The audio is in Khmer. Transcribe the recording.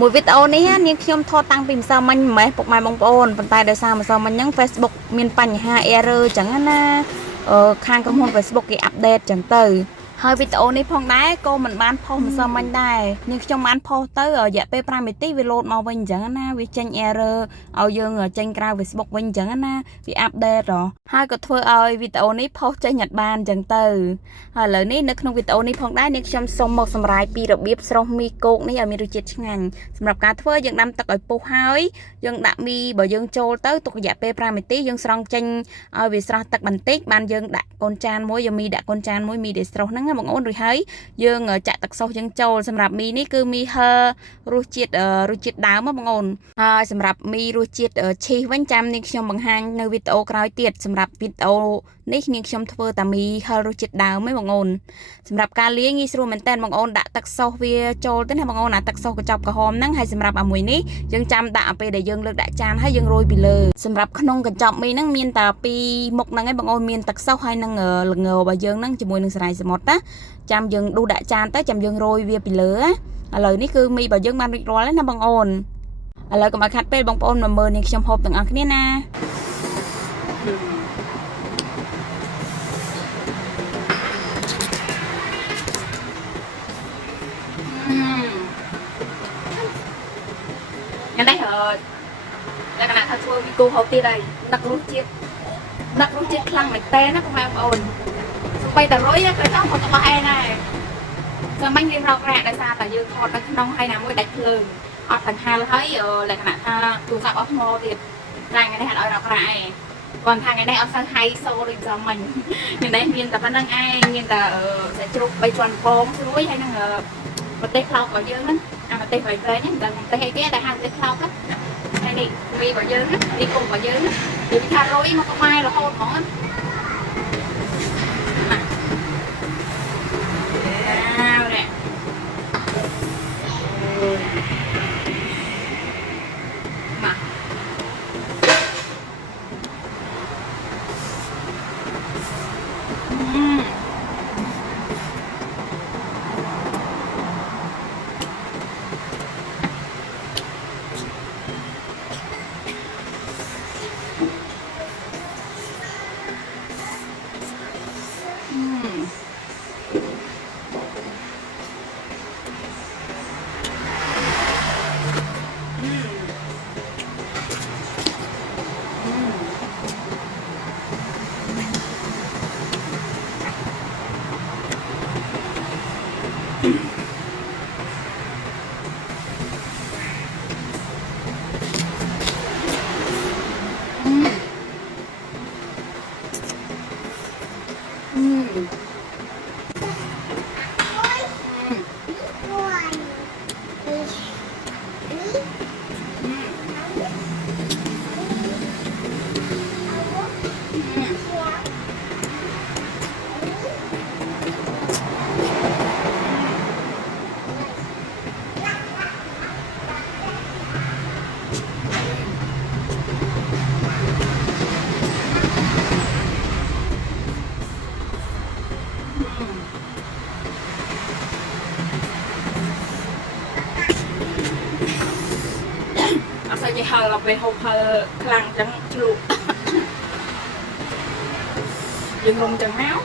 មួយវីដេអូនេះនាងខ្ញុំថតតាំងពីម្សិលមិញមិនមែនពុកម៉ែបងប្អូនប៉ុន្តែដោយសារម្សិលមិញហ្នឹង Facebook មានបញ្ហា error ចឹងណាខាងក្រុមហ៊ុន Facebook គេអាប់ដេតចឹងទៅហើយវីដេអូនេះផងដែរក៏មិនបានផុសម្សិលមិញដែរនាងខ្ញុំបានផុសទៅរយៈពេល5នាទីវា load មកវិញអញ្ចឹងណាវាចេញ error ឲ្យយើងចេញក្រៅ Facebook វិញអញ្ចឹងណាវា update ហើយក៏ធ្វើឲ្យវីដេអូនេះផុសចេញអត់បានអញ្ចឹងទៅហើយឥឡូវនេះនៅក្នុងវីដេអូនេះផងដែរនាងខ្ញុំសូមមកសម្រាយពីរបៀបស្រុះមីគោកនេះឲ្យមានរសជាតិឆ្ងាញ់សម្រាប់ការធ្វើយើងដាំទឹកឲ្យពុះហើយយើងដាក់មីបើយើងចូលទៅទុករយៈពេល5នាទីយើងស្រង់ចេញឲ្យវាស្រស់ទឹកបន្តិចបានយើងដាក់កូនចានមួយយកមីដាក់កូនចានមួយមីដែលស្រុះហ្នឹងបងប្អូនរួចហើយយើងចាក់ទឹកសុះយើងចូលសម្រាប់មីនេះគឺមីហឺរសជាតិដើមបងប្អូនហើយសម្រាប់មីរសជាតិឈីសវិញចាំនាងខ្ញុំបង្ហាញនៅវីដេអូក្រោយទៀតសម្រាប់វីដេអូនេះនាងខ្ញុំធ្វើតាមីហឺរសជាតិដើមហ្នឹងបងប្អូនសម្រាប់ការលាយងាយស្រួលមែនតើបងប្អូនដាក់ទឹកសុះវាចូលទៅណាបងប្អូនអាទឹកសុះកញ្ចប់ក្រហមហ្នឹងហើយសម្រាប់អាមួយនេះយើងចាំដាក់ពេលដែលយើងលើកដាក់ចានហើយយើងរោយពីលើសម្រាប់ក្នុងកញ្ចប់មីហ្នឹងមានតែពីរមុខហ្នឹងឯងបងប្អូនមានទឹកសុះហើយនឹងល្ងរបស់យើងហ្នឹងជាមួយនឹងសរៃសមុទ្រណាចាំយើងដួសដាក់ចានទៅចាំយើងរោយវាពីលើឥឡូវនេះគឺមីរបស់យើងបានរួចរាល់ហើយណាបងប្អូនឥឡូវកុំឲ្យខាត់ពេលបងប្អូនមកមើលនាងខ្ញុំហូបទាំងអស់គ្នាណាយ៉ាងនេះលក្ខណៈថាធ្វើវីគូហូបទៀតហើយដឹករសជាតិខ្លាំងមែនតើណាបងប្អូនស្បីតែរុយក៏ចង់មករបស់ឯងដែរចាំបាញ់រៀបរករាក់ដោយសារតែយើងថតនៅក្នុងហើយណាមួយដាច់ភ្លើងអត់ទាំងហាលហើយលក្ខណៈថាទូរស័ព្ទអស់ថ្មទៀតតែថ្ងៃនេះអត់ឲ្យរករ៉ាក់ឯងគាត់ថាថ្ងៃនេះអត់សូវហៃសូដូចចាំមិញថ្ងៃនេះមានតែប៉ុណ្្នឹងឯងមានតែសាច់ជ្រូក3ជាន់ពងស្រួយហើយនឹងប្រទេសខ្លោករបស់យើងហ្នឹងអាប្រទេសវែងហ្នឹងមិនដឹងប្រទេសអីគេតែហៅប្រទេសខ្លោកហ្នឹងហើយនេះមីរបស់យើងនេះមីគុំរបស់យើងនិយាយថារុយមកក្បែររហូតហ្មងគេហៅដល់ពេលហូបហឺខ្លាំងចឹងជ្រូកយើងងុំចឹងមក